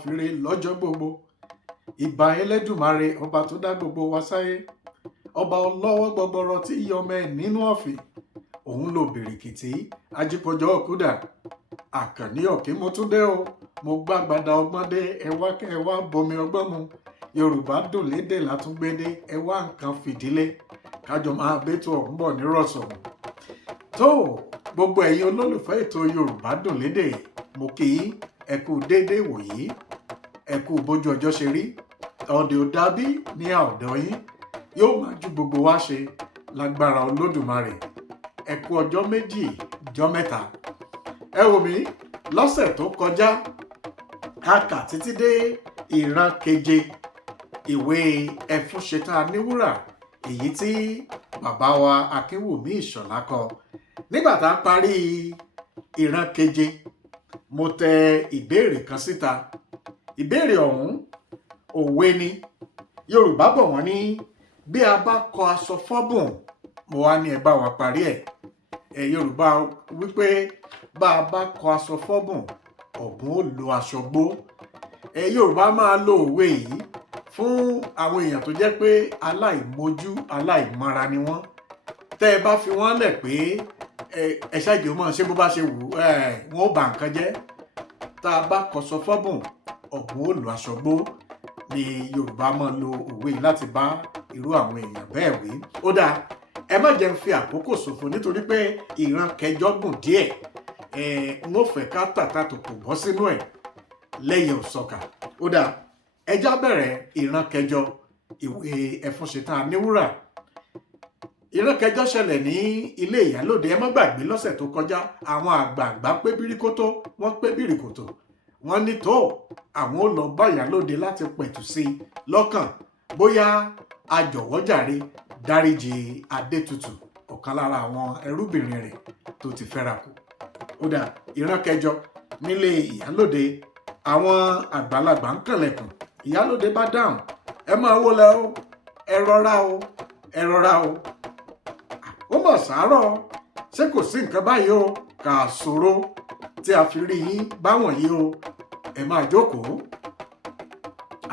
fire lọ́jọ́ gbogbo. Ìbà Ẹlẹ́dùmarè ọba tó dá gbogbo wa sáyé. Ọba ọlọ́wọ́ gbọgbọrọ tí yọmọ ẹ̀ nínú ọ̀fìn. Òun ló bìrìkìtì ajípọ̀jọ́ òkúdà. Àkànní ọ̀kí mo tún dé o. Mo gbàgbàdà ọgbọ́n dé ẹ wá bomi ọgbọ́n mu. Yorùbá dùn lédè látúngbédé ẹ wá nǹkan fìdílé. Kájọ máa bẹ́tò ọ̀hún bọ̀ nírọ̀sọ̀rọ̀. Tó gbogbo ẹ̀yin olólùfẹ́ ètò Yorùbá dùn lédè mo kí yín ẹ kú déédé wòyí ẹ kú bójú ọjọ́ ṣe rí ọ̀dẹ̀ ò dàbí ní ọ̀dọ̀ yín yóò máa ju gbogbo wa ṣe lágbára Olódùmarè ẹ kú ọjọ́ méjì ọjọ́ mẹ́ta ẹ wò mí lọ́sẹ̀ tó kọjá a kà títí dé ìran keje ìwé Ẹfúnṣetán Aníwúrà èyí tí bàbá wa Akínwùmí Ìṣọ̀lá kọ nígbà tá a parí ìran keje mo tẹ ìbéèrè kan síta ìbéèrè ọ̀hún òwe ni Yorùbá bọ̀ wọ́n ní bí a bá kọ aṣọ fọ́bùn mo wá ní ẹ bá wa parí ẹ̀ Yorùbá wípé bá a bá kọ aṣọ fọ́bùn ọ̀bùn ó lo aṣọ gbó Yorùbá máa lo òwe yìí fún àwọn èèyàn tó jẹ́ pé aláìmojú aláìmọra ni wọ́n tẹ́ ẹ bá fi wọ́n lẹ̀ pé ẹ ṣáàjì mọ́ ṣé bó bá ṣe wù wọ́n ó bà nǹkan jẹ́ tá a bá kọṣọ fọ́bùn ọ̀bùn ó lo aṣọ gbó ni Yorùbá máa lo òwe yìí láti bá irú àwọn èèyàn bẹ́ẹ̀ wí. Ó dáa ẹ má jẹ́ ń fi àkókò ṣòfò nítorí pé ìran kẹjọ gùn díẹ̀ n ó fẹ́ ká tàtà tó kò bọ́ sínú ẹ̀ lẹ́yìn òsọ̀kà. Ó dáa ẹjá bẹ̀rẹ̀ ìran kẹjọ ìwé Ẹfúnṣetán Aníwúrà. Ìran kẹjọ ṣẹlẹ̀ ní ilé Ìyálóde ẹ má gbàgbé lọ́sẹ̀ tó kọjá àwọn àgbààgbà pé bíríkótó wọ́n pé bíríkòtò wọ́n ní tó àwọn ò lọ bá Ìyálóde láti pẹ̀tù sí i lọ́kàn bóyá ajọ̀wọ́jàre dáríjì Adétutù ọ̀kan lára àwọn ẹrúbìnrin rẹ̀ tó ti fẹ́ra kù. Ó dà ìran kẹjọ nílé Ìyálóde àwọn àgbàlagbà ń kànlẹ̀kùn Ìyálóde bá dáhùn ẹ máa wọlé o ẹ rọra o ẹ rọra o ó mọ̀ sàárọ̀ ṣé kò sí nǹkan báyìí o kà á ṣòro tí a fi rí yín báwọn yìí o ẹ máa jókòó.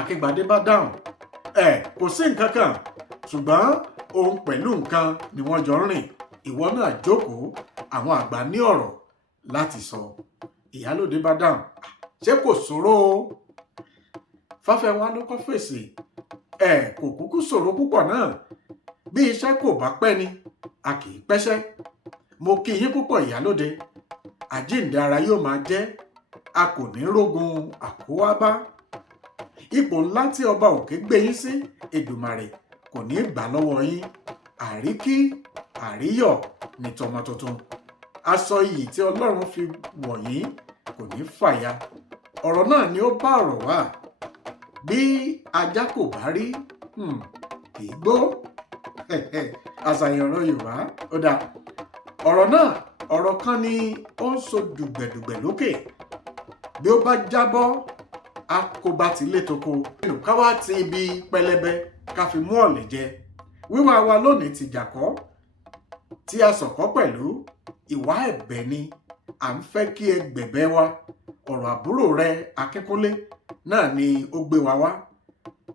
Akíngbadé bá dáhùn kò sí nǹkan kan ṣùgbọ́n òun pẹ̀lú nǹkan ni wọ́n jọ ń rìn ìwọ náà jókòó àwọn àgbà ní ọ̀rọ̀ láti sọ. Ìyálóde bá dáhùn ṣé kò ṣòro o Fáfẹ́wá ló kọ́ fèsì kò kúkú ṣòro púpọ̀ náà bí iṣẹ́ kò bá pẹ́ ni a kì í pẹ́ṣẹ́. Mo kí yín púpọ̀ Ìyálóde àjíǹde ara yóò máa jẹ́ a kò ní rógun àkówábá ipò ńlá tí ọba òkè gbé yín sí Èdùmàrè kò ní gbà lọ́wọ́ yín àríkí àríyọ̀ ní tọmọ tuntun aṣọ iyì tí Ọlọ́run fi wọ̀ yín kò ní fàya. Ọ̀rọ̀ náà ni ó bá ọ̀rọ̀ wá bí ajá kò bá rí kì í gbó àṣàyàn ọ̀rọ̀ Yorùbá. Ó dáa ọ̀rọ̀ náà ọ̀rọ̀ kan ni ó ń so dùgbẹ̀dùgbẹ̀ lókè bí ó bá jábọ́ a kò bá ti lé toko ká wá ti ibi pẹlẹbẹ ká fi mú ọ̀lẹ̀ jẹ. Wíwá wa lónìí ti jàkọ́ tí a sọ̀kọ́ pẹ̀lú ìwà ẹ̀bẹ̀ ni à ń fẹ́ kí ẹ gbẹ̀bẹ̀ wa ọ̀rọ̀ àbúrò rẹ Akínkúnlé náà ni ó gbé wa wá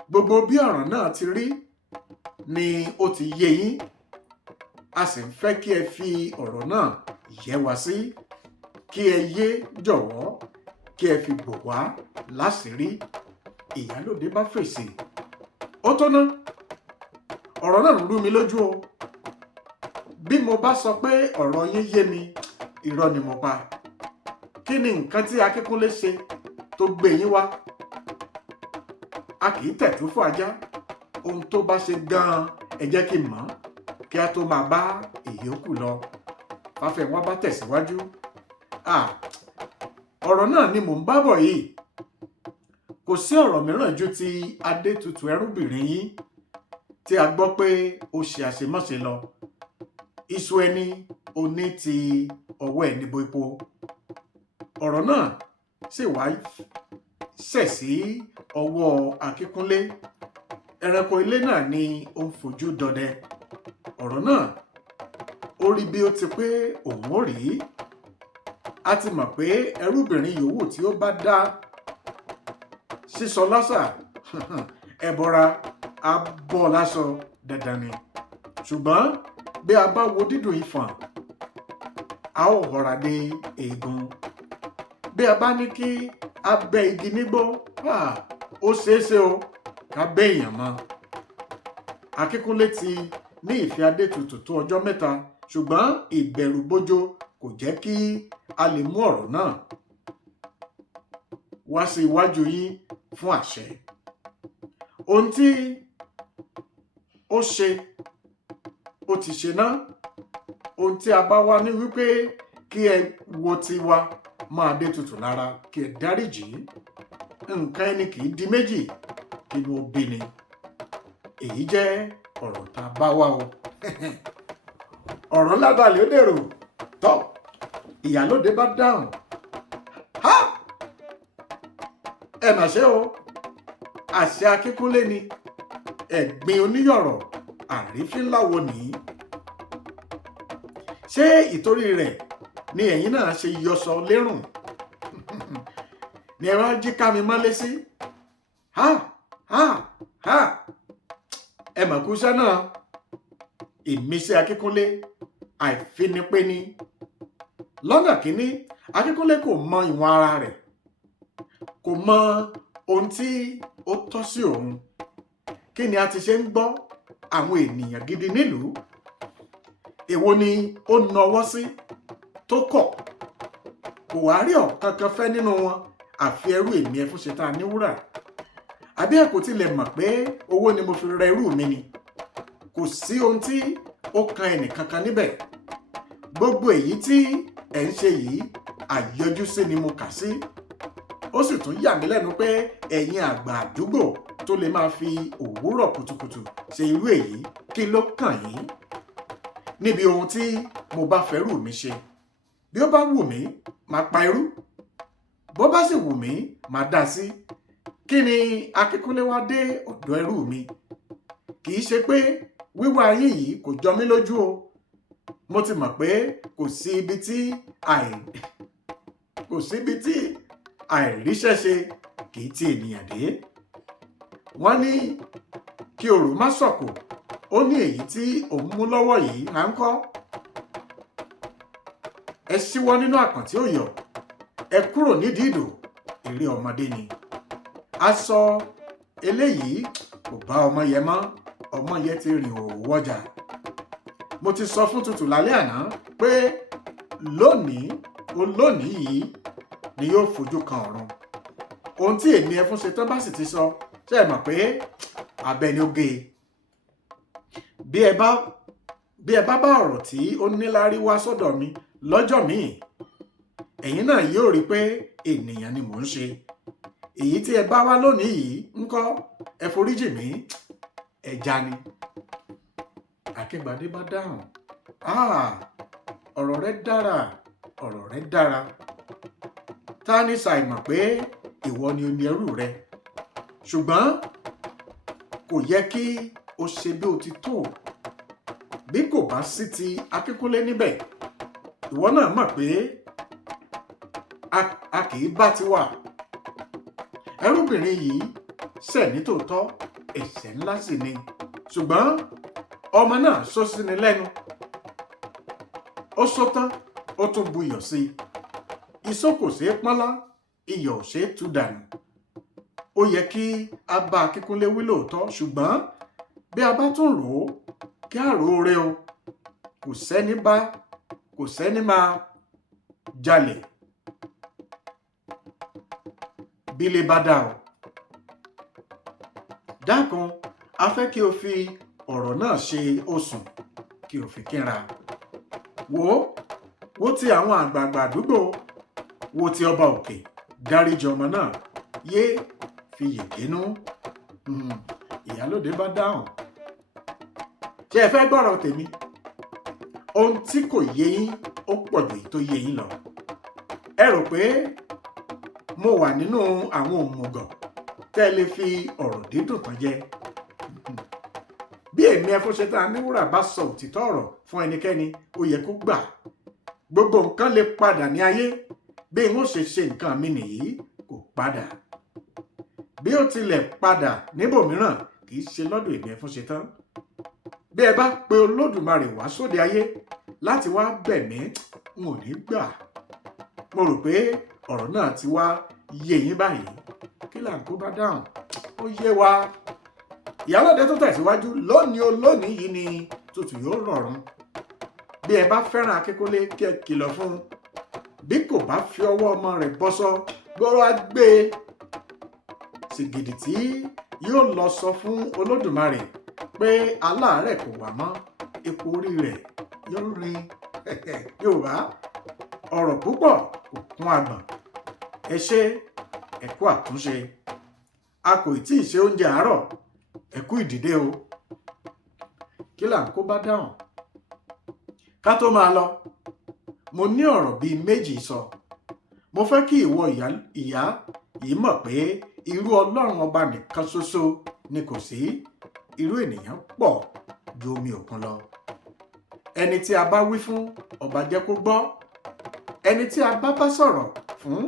gbogbo bí ọ̀ràn náà ti rí ni ó ti yé yín a sì ń fẹ́ kí ẹ fi ọ̀rọ̀ náà yé wa sí kí ẹ yé jọ̀wọ́ kí ẹ fi bò wá láṣìírí. Ìyálóde bá fèsì ó tó ná ọ̀rọ̀ náà ń rú mi lójú o bí mo bá sọ pé ọ̀rọ̀ yín yé mi irọ́ ni mo pa. Kí ni nǹkan tí Akínkúnlé ṣe tó gbé yín wá? A kì í tẹ̀tú fún ajá ohun tó bá ṣe gan-an ẹ jẹ́ kí n mọ̀ kí a tó máa bá ìyókù lọ. Fáfẹ́wá bá tẹ̀síwájú ọ̀rọ̀ náà ni mò ń bá bọ̀ yìí kò sí ọ̀rọ̀ mìíràn ju ti Adétutù ẹrúbìnrin yín tí a gbọ́ pé ó ṣe àṣemáṣe lọ iṣu ẹni oní ti ọwọ́ ẹni bo epo. Ọ̀rọ̀ náà sì wá ṣẹ̀ sí ọwọ́ Akínkúnlé ẹranko ilé náà ni ó ń fojú dọdẹ. Ọ̀rọ̀ náà ó rí bí ó ti pé òun ò rí a ti mọ̀ pé ẹrúbìnrin yòówù tí ó bá dá sísọ lásà ẹbọra abọ́ lásọ dandan ni. Ṣùgbọ́n bí a bá wo dídùn ìfọ̀n a ó họra dé eegun. Bí a bá ní kí a bẹ́ igi nígbó ó ṣeéṣe o ká bẹ́ èèyàn mọ́. Akíkúnlé ti ní ìfẹ́ Adétutù tó ọjọ́ mẹ́ta, ṣùgbọ́n ìbẹ̀rùbojo kò jẹ́ kí a lè mú ọ̀rọ̀ náà wá sí iwájú yín fún àṣẹ. Ohun tí ó ṣe ó ti ṣe náà. Ohun tí a bá wá ní wípé kí ẹ wo tiwa mọ́ Adétutù lára kí ẹ dáríjì. Nǹkan ẹni kì í di méjì kí inú ó bí ni. Èyí jẹ́ ọ̀rọ̀ tá a bá wá o. Ọ̀rọ̀ lábàlẹ̀ ó dèrò tọ́ ìyálóde bá dáhùn. Ẹ mà ṣe o, àṣẹ Akíkúnlé ni ẹ̀gbin oníyọ̀rọ̀ àrífín láwo nìyí. Ṣé ìtorí rẹ̀ ni ẹ̀yin náà ṣe yọsọ lérùn ni ẹ wá jí ká mi mọ́lé sí? Ẹ mà kú iṣẹ́ náà. Ìmísí Akíkúnlé àìfinipéni. Lọ́nà kínní, Akíkúnlé kò mọ ìwọ̀n ara rẹ̀, kò mọ ohun tí ó tọ́ sí òun. Kí ni a ti ṣe ń gbọ́ àwọn ènìyàn gidi nílùú? Èwo ni ó nawọ́ sí tó kọ̀? Kò wá rí ọ̀kankan fẹ́ nínú wọn àfi ẹrú èmi Ẹfúnṣetán Aníwúrà. Àbí ẹ kò tilẹ̀ mọ̀ pé owó ni mo fi ra ẹrú mi ni? Kò sí ohun tí ó kan ẹnìkankan níbẹ̀. Gbogbo èyí tí ẹ̀ ń ṣe yìí àyọjú sí ni mo kà sí. Ó sì tún yà mí lẹ́nu pé ẹ̀yin àgbà àdúgbò tó lè máa fi òwúrọ̀ kùtùkùtù ṣe irú èyí, kí ló kàn yín? Níbi ohun tí mo bá fẹ́rù mi ṣe. Bí ó bá wù mí, màá pa irú. Bó bá sì wù mí, màá dá sí. Kí ni Akíkúnlé wá dé ọ̀dọ̀ ẹrú mi? Kì í ṣe pé wíwá yín yìí kò jọ mí lójú o. Mo ti mọ̀ pé kò sí ibi tí àìríṣẹ́ ṣe kì í ti ènìyàn dé. Wọ́n ní kí òrò má sọ̀kò. Ó ní èyí tí òun mú lọ́wọ́ yìí à ń kọ́. Ẹ ṣíwọ́ nínú àkàn tí ó yọ. Ẹ kúrò nídìí ìdò. Eré ọmọdé ni. Aṣọ eléyìí kò bá ọmọ yẹn mọ́. Ọmọ yẹn ti rìn òwò wọjà. Mo ti sọ fún Tutù lálẹ́ àná pé lónìí yìí ni yóò fojú kan ọ̀run. Ohun tí èmi Ẹfúnṣetán bá sì ti sọ, ṣé ẹ mọ̀ pé abẹ ni ó gé e. Bí ẹ bá ọ̀rọ̀ tí ó níláárí wá sọ́dọ̀ mi lọ́jọ́ míì, ẹ̀yin náà yóò rí pé ènìyàn ni mò ń ṣe. Èyí tí ẹ bá wá lónìí yìí ńkọ́, ẹ foríjì mí, ẹja ni. Akíngbadé bá dáhùn. Ọ̀rọ̀ rẹ dára, ọ̀rọ̀ rẹ dára. Ta ni ṣàìmọ̀ pé ìwọ ni o ní ẹrú rẹ? Ṣùgbọ́n kò yẹ kí o ṣe bí o ti tó. Bí kò bá sí ti Akíkúnlé níbẹ̀, ìwọ náà mọ̀ pé a kì í bá ti wà. Ẹrúbìnrin yìí ṣẹ̀ ní tòótọ́, ẹ̀ṣẹ̀ ńlá sì ni. Ṣùgbọ́n ọmọ náà sọ sí ni lẹ́nu. Ó sọ tán, ó tún buyọ̀ sí i. Iṣó kò ṣeé pọ́nlá, iyọ̀ ò ṣeé tú dànù. Ó yẹ kí a bá Akíkúnlé wí lóòótọ́, ṣùgbọ́n bí a bá tún rò ó, kí a rò ó rẹ o. Kò sẹ́ni máa jalè bílé bá dà o. Dákun, a fẹ́ kí o fi ọ̀rọ̀ náà ṣe osùn kí o fi kínra. Wo ti àwọn àgbààgbà àdúgbò, wo ti ọba òkè, dáríjì ọmọ náà, yé fi yèdénú. Ìyálóde bá dáhùn. Ṣé ẹ fẹ́ gbọ́rọ̀ tèmi? Ohun tí kò yé yín ó pọ̀ jù èyí tó yé yín lọ. Ẹ rò pé mo wà nínú àwọn òmùgọ̀ tẹ́ ẹ lè fi ọ̀rọ̀ dídùn tán jẹ. Bí èmi Ẹfúnṣetán Aníwúrà bá sọ òtítọ́ ọ̀rọ̀ fún ẹnikẹ́ni, ó yẹ kó gbà. Gbogbo nǹkan lè padà ní ayé. Bí n ó ṣe nǹkan mi nìyí kò padà. bí ó tilẹ̀ padà níbòmíràn kì í ṣe lọ́dọ̀ èmi Ẹfúnṣetán. Bí ẹ bá pe Olódùmarè wá sóde ayé láti wá bẹ̀ mí, n ò ní gbà. Mo rò pé ọ̀rọ̀ náà ti wá yé yín báyìí. Kí là ń kó bá dáhùn? Ó yé wa. Ìyálóde tó tẹ̀síwájú lónìí yìí ni tutù yóò rọ̀rùn. Bí ẹ bá fẹ́ràn Akínkúnlé kí ẹ kìlọ̀ fún un. Bí kò bá fi ọwọ́ ọmọ rẹ̀ bọ́sọ́ gbọ́rọ̀ á gbé e. Sìgìdì tí yóò lọ sọ fún Olódùmarè pé aláàárẹ̀ kò wá mọ́, epo orí rẹ̀ yóò rin. Yorùbá ọ̀rọ̀ púpọ̀ kò kún agbọ̀n. Ẹ ṣé, ẹ kú àtúnṣe. A kò tí ì ṣe oúnjẹ àárọ̀, ẹ kú ìdìde o. Kí là ń kó bá dáhùn? Ká tó máa lọ, mo ní ọ̀rọ̀ bíi méjì sọ. Mo fẹ́ kí ìwọ ìyá yìí mọ̀ pé irú Ọlọ́run ọba nìkan ṣoṣo ni kò sí. Irú ènìyàn pọ̀ ju omi òkun lọ. Ẹni tí a bá wí fún, ọba jẹ́ kó gbọ́. Ẹni tí a bá sọ̀rọ̀ fún,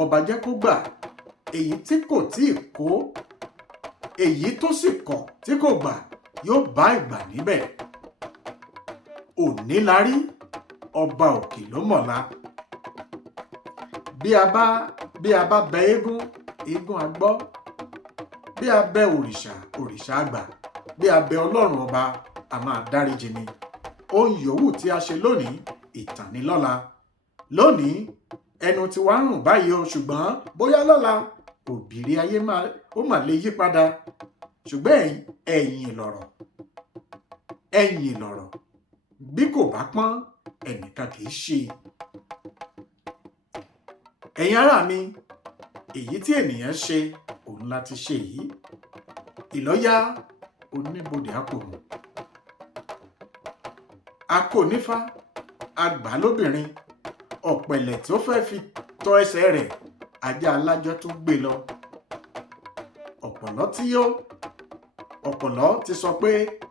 ọba jẹ́ kó gbà. Èyí tí kò tí ì kó, èyí tó sì kọ̀ tí kò gbà yóò bá ìgbà níbẹ̀. Òní la rí, ọba òkè ló mọ̀la. Bí a bá bẹ eégún, eégún á gbọ́. Bí a bẹ òrìṣà, òrìṣà á gbà. Bí a bẹ Ọlọ́run ọba, a máa dáríjì ni. Ohun yòówù tí a ṣe lónìí, ìtàn ni lọ́la. Lónìí ẹnu ti wá rùn báyìí o, ṣùgbọ́n bóyá lọ́la òbírí ayé ó mà lè yí padà. Ṣùgbọ́n ẹ̀yìn lọ̀rọ̀ bí kò bá pọ́n ẹnìkan kì í ṣe. Ẹ̀yin ará mi, èyí tí ènìyàn ṣe òun láti ṣe yìí. Ìlọ́yà oníbodè àpòmù. Akónífá àgbà lóbìnrin, ọ̀pẹ̀lẹ̀ tí ó fẹ́ fi tọ́ ẹsẹ̀ rẹ̀, ajá alájọ́ tó gbé lọ. Ọ̀pọ̀lọ́ ti sọ pé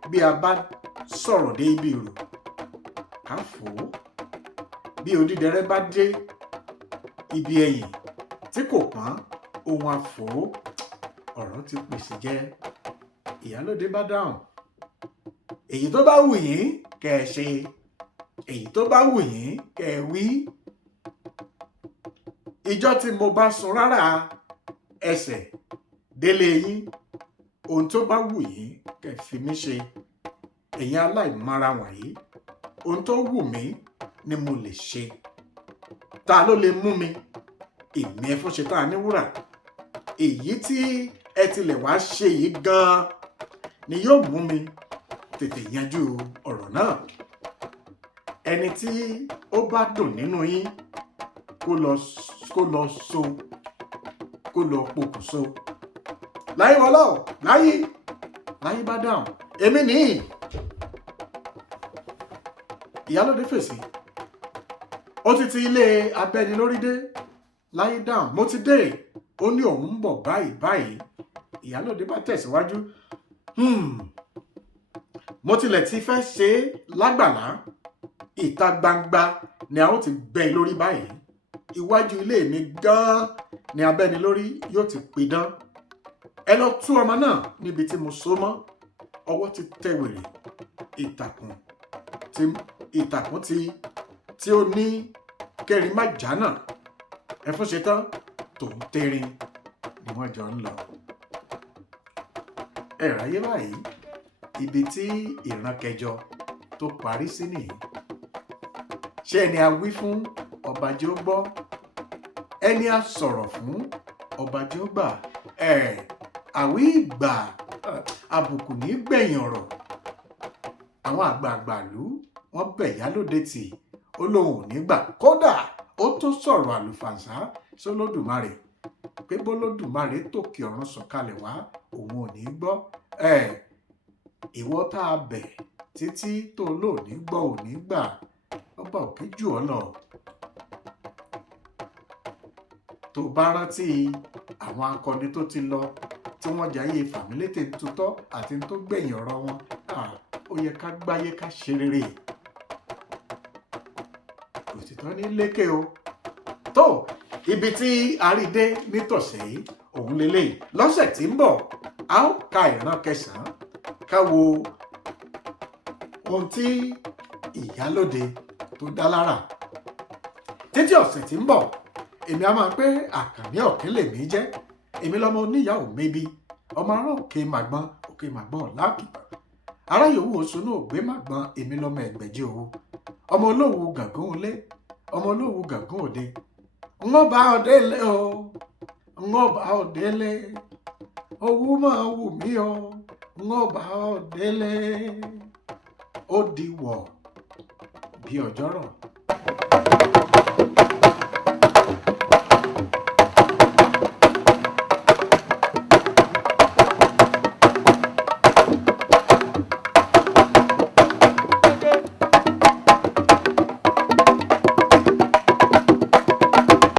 bí a bá sọ̀rọ̀ dé ibi ìrù, ká fò ó. Bí odídẹrẹ́ bá dé ibi ẹ̀yìn tí kò pọ́n, ohun àfò ọ̀rọ̀ ti pèsè jẹ́. Ìyálóde bá dáhùn. Èyí tó bá wù yín kẹ́ ẹ ṣe, èyí tó bá wù yín kẹ́ ẹ wí. Ìjọ́ tí mo bá sun rárá ẹsẹ̀ délé yín, ohun tó bá wù yín kẹ́ ẹ fi mí ṣe. Ẹ̀yin aláìmọ̀ra wọ̀nyí, ohun tó wù mí ni mo lè ṣe. Ta ló lè mú mi? Èmi Ẹfúnṣetán Aníwúrà. Èyí tí ẹ tilẹ̀ wá ṣe yìí gan-an ni yóò mú mi tètè yanjú ọ̀rọ̀ náà. Ẹni tí ó bá dùn nínú yín kó lọ pokùnso. Láyé wọlá o, láyé bá dáhùn. Èmi nìyí. Ìyálóde fèsì. Ó ti ilé abẹ́nilórí dé. Láyé dáhùn. Mo ti dé. Ó ní òun ń bọ̀ báyìí. Ìyálóde bá tẹ̀síwájú. Mo tilẹ̀ ti fẹ́ ṣe é lágbàlá. Ìta gbangba ni a ó ti bẹ́ lórí báyìí. Iwájú ilé mi gan-an ni abẹ́nilórí yóò ti pidán. Ẹ lọ tú ọmọ náà níbi tí mo so mọ́. Ọwọ́ ti tẹ wèrè. Ìtàkùn tí ó ní kẹrin má jánà. Ẹfúnṣetán tòun tẹrin ni wọ́n jọ ń lọ. Ẹ ráyé báyìí, ibi tí ìran kẹjọ tó parí sí nìyí. Ṣé ẹni a wí fún ọba jẹ́ ó gbọ́? Ẹni a sọ̀rọ̀ fún ọba jẹ́ ó gbà? Àwí ìgbà àbùkù ní gbẹ̀yìn ọ̀rọ̀. Àwọn àgbààgbà ìlú wọ́n bẹ̀ Ìyálóde tì, ó lóun ò ní gbà. Kódà ó tó sọ̀rọ̀ àlùfàǹsá sólódùmarè pé bólódùmarè tòkè ọ̀run sọ̀kalẹ̀ wá, òun ò ní gbọ́. Ìwọ tá a bẹ̀ títí tó lò ní gbọ́ ò ní gbà, ọba òkè jù ọ́ lọ. Tó bá rántí àwọn akọni tó ti lọ tí wọ́n jayé fàmílétè tutọ́ àti tó gbẹ̀yìn ọ̀rọ̀ wọn, ó yẹ ká gbáyé ká ṣe rere. Òtítọ́ ní lékè o. Tó ibi tí àrídé nítòsí òun lélẹ́yìí lọ́sẹ̀ tí ń bọ̀ a ó ka ìran kẹsàn-án ká wo ohun tí ìyálóde tó dá lára títí ọ̀sẹ̀ tí ń bọ̀ èmi a máa pé àkànní ọ̀kín lèmi jẹ́ èmi lọmọ oníyàwó mébi ọmọ ará òkè màgbọ́n lákìgbà ará yòówù oṣù náà ògbé màgbọ́n èmi lọmọ ẹgbẹ̀jì òwò ọmọ olówó gàngún ilé ọmọ olówó gàngún òde ń bá ọdẹ lé o ń bá ọdẹ lé owó máa wù mí o ń bá ọdẹ lé ó di wọ̀ bí ọjọ́rọ̀.